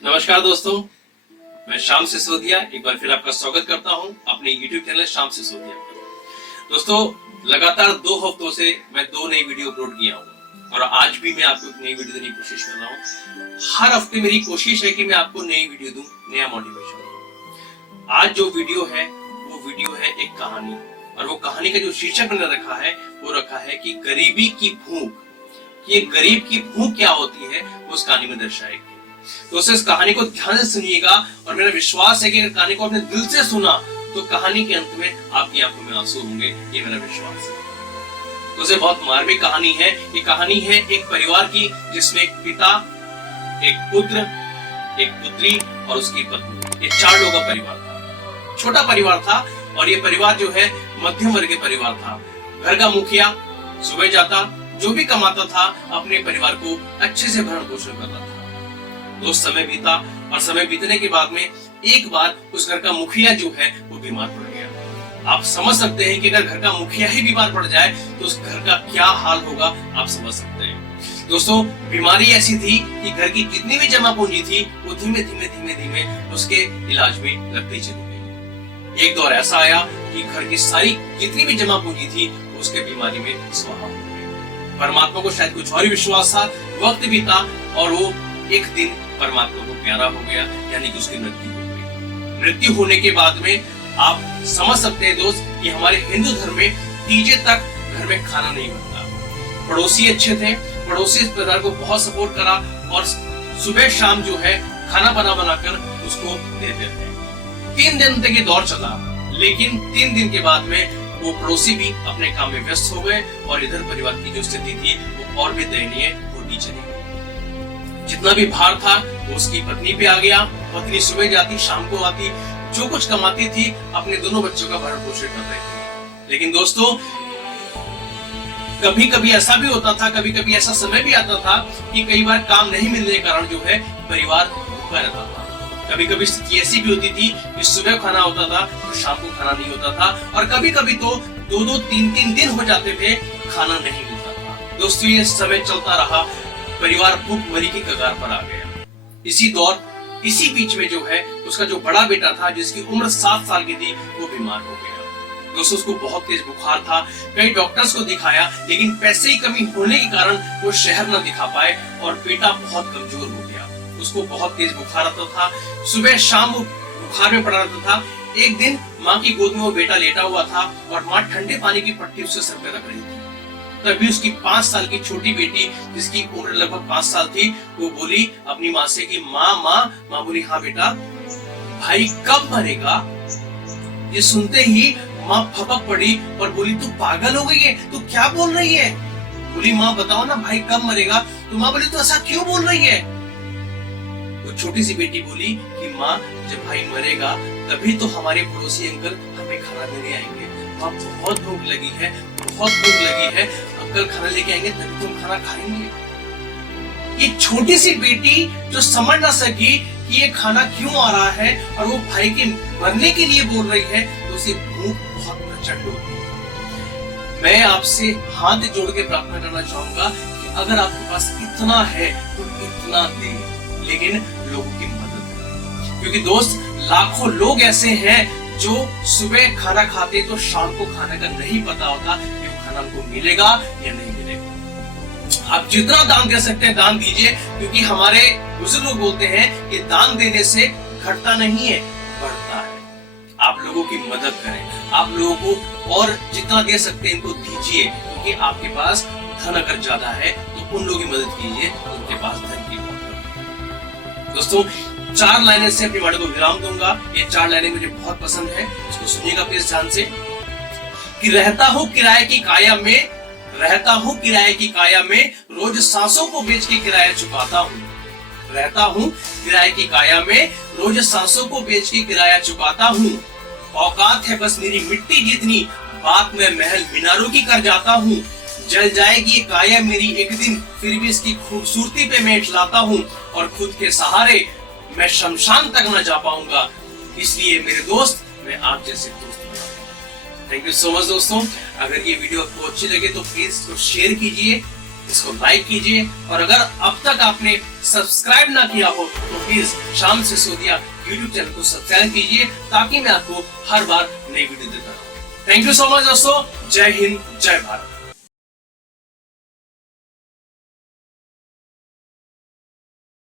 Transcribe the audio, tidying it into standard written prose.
नमस्कार दोस्तों, मैं श्याम सिसोदिया एक बार फिर आपका स्वागत करता हूं अपने YouTube चैनल श्याम सिसोदिया पर। दोस्तों, लगातार 2 हफ्तों से मैं 2 नई वीडियो अपलोड किया हूं और आज भी मैं आपको एक नई वीडियो देने की कोशिश कर रहा हूं। हर हफ्ते मेरी कोशिश है कि मैं आपको नई वीडियो दूं, नया मोटिवेशन दूं। आज जो वीडियो है वो वीडियो है एक कहानी, और वो कहानी का जो शीर्षक मैंने रखा है वो रखा है कि गरीबी की भूख। कि गरीब की भूख क्या होती है वो उस कहानी में दर्शाएगी। तो इस कहानी को ध्यान से सुनिएगा और मेरा विश्वास है कि अगर कहानी को आपने दिल से सुना तो कहानी के अंत में आपकी आंखों में आंसू होंगे, ये मेरा विश्वास है। तो इसे बहुत मार्मिक कहानी है। ये कहानी है एक परिवार की जिसमें एक पिता, एक पुत्र, एक पुत्री और उसकी पत्नी, ये 4 लोगों का परिवार था। छोटा परिवार था और ये परिवार जो है मध्यम वर्ग का परिवार था। घर का मुखिया सुबह जाता, जो भी कमाता था अपने परिवार को अच्छे से भरण पोषण करता था। तो समय बीता और समय बीतने के बाद में एक बार उस घर का मुखिया जो है वो बीमार पड़ गया। आप समझ सकते हैं कि अगर घर का मुखिया ही बीमार पड़ जाए तो उस घर का क्या हाल होगा, आप समझ सकते हैं। दोस्तों, बीमारी ऐसी थी कि घर की जितनी भी जमा पूंजी थी वो धीमे धीमे उसके इलाज में लगती चली गई। एक दौर ऐसा आया कि घर की सारी जितनी भी जमा पूंजी थी उसके बीमारी में स्वाहा हो गई। परमात्मा को शायद कुछ और ही विश्वास था। वक्त बीता और वो एक दिन परमात्मा को प्यारा हो गया, यानी कि उसकी मृत्यु हो गई। मृत्यु होने के बाद में आप समझ सकते हैं दोस्त कि हमारे हिंदू धर्म में तीजे तक घर में खाना नहीं बनता। पड़ोसी अच्छे थे, पड़ोसी इस परिवार को बहुत सपोर्ट करा और सुबह शाम जो है खाना बनाकर उसको देते थे। 3 दिन तक ये दौर चला, लेकिन 3 दिन के बाद में वो पड़ोसी भी अपने काम में व्यस्त हो गए और इधर परिवार की जो स्थिति थी वो और भी दयनीय होती चली गई। जितना भी भार था वो उसकी पत्नी पे आ गया। पत्नी सुबह जाती, शाम को आती, जो कुछ कमाती थी अपने दोनों बच्चों का भरण पोषण कर रही थी। लेकिन दोस्तों, कभी कभी ऐसा भी होता था, कभी कभी ऐसा समय भी आता था कि कई बार काम नहीं मिलने के कारण जो है परिवार भूखा रहता था। कभी कभी स्थिति ऐसी भी होती थी कि सुबह खाना होता था तो शाम को खाना नहीं होता था, और कभी कभी तो 2-2, 3-3 दिन हो जाते थे खाना नहीं मिलता था। दोस्तों, ये समय चलता रहा, परिवार भूखमरी की कगार पर आ गया। इसी बीच में जो है उसका जो बड़ा बेटा था जिसकी उम्र 7 साल की थी वो बीमार हो गया। दोस्तों, उसको बहुत तेज बुखार था। कई डॉक्टर्स को दिखाया, लेकिन पैसे की कमी होने के कारण वो शहर न दिखा पाए और बेटा बहुत कमजोर हो गया। उसको बहुत तेज बुखार आता था, सुबह शाम वो बुखार में पड़ा रहता था। एक दिन माँ की गोद में वो बेटा लेटा हुआ था और माँ ठंडे पानी की पट्टी उसके सर पे रख रही थी। तभी उसकी 5 साल की छोटी बेटी, जिसकी उम्र लगभग 5 साल थी, वो बोली अपनी माँ से कि माँ बोली, हाँ बेटा, भाई कब मरेगा? ये सुनते ही माँ फपक पड़ी और बोली, तू पागल हो गई है, तू क्या बोल रही है? बोली, माँ बताओ ना, भाई कब मरेगा? तो माँ बोली, तू ऐसा क्यों बोल रही है? वो छोटी सी बेटी बोली कि माँ, जब भाई मरेगा तभी तो हमारे पड़ोसी अंकल हमें खाना देने आएंगे। माँ, बहुत भूख लगी है, बहुत भूख लगी है, अंकल खाना लेके आएंगे तभी तुम खाना खाएंगे। ये छोटी सी बेटी जो समझ ना सकी कि ये खाना क्यों आ रहा है और वो भाई के मरने के लिए बोल रही है, तो उसे भूख बहुत प्रचंड होती है। मैं आपसे हाथ जोड़ के प्रार्थना करना चाहूंगा कि अगर आपके पास इतना है तो इतना दे, लेकिन लोगों की मदद करें। क्योंकि दोस्त, लाखों लोग ऐसे हैं जो सुबह खाना खाते तो शाम को खाने का नहीं पता होता कि वो खाना उनको मिलेगा या नहीं मिलेगा। आप जितना दान दे सकते हैं दान दीजिए, क्योंकि हमारे बुजुर्ग लोग बोलते हैं कि दान देने से घटता नहीं है, बढ़ता है। आप लोगों की मदद करें, आप लोगों को और जितना दे सकते हैं इनको दीजिए, क्योंकि आपके पास धन अगर ज्यादा है तो उन लोगों की मदद कीजिए उनके पास धन की बहुत। दोस्तों, 4 लाइनें से अपनी वाणी को विराम दूंगा। ये 4 लाइनें मुझे बहुत पसंद है, इसको सुनिएगा प्लीज ध्यान से। कि रहता हूँ किराए की काया में, रहता हूँ किराए की काया में, रोज सांसों को बेच के किराया चुकाता हूँ। रहता हूँ किराए की काया में, रोज सांसों को बेच के किराया चुकाता हूँ। औकात है बस मेरी मिट्टी जितनी, बात में महल मीनारों की कर जाता हूँ। जल जाएगी ये काया मेरी एक दिन, फिर भी इसकी खूबसूरती पे मैं इठलाता हूँ, और खुद के सहारे मैं शमशान तक न जा पाऊंगा। इसलिए मेरे दोस्त, मैं आप जैसे दोस्त बना। थैंक यू सो मच दोस्तों। अगर ये वीडियो आपको अच्छी लगे तो प्लीज इसको शेयर कीजिए, इसको लाइक कीजिए और अगर अब तक आपने सब्सक्राइब ना किया हो तो प्लीज शाम से सोदिया यूट्यूब चैनल को सब्सक्राइब कीजिए ताकि मैं आपको हर बार नई वीडियो देता रहूं। थैंक यू सो मच दोस्तों। जय हिंद, जय भारत।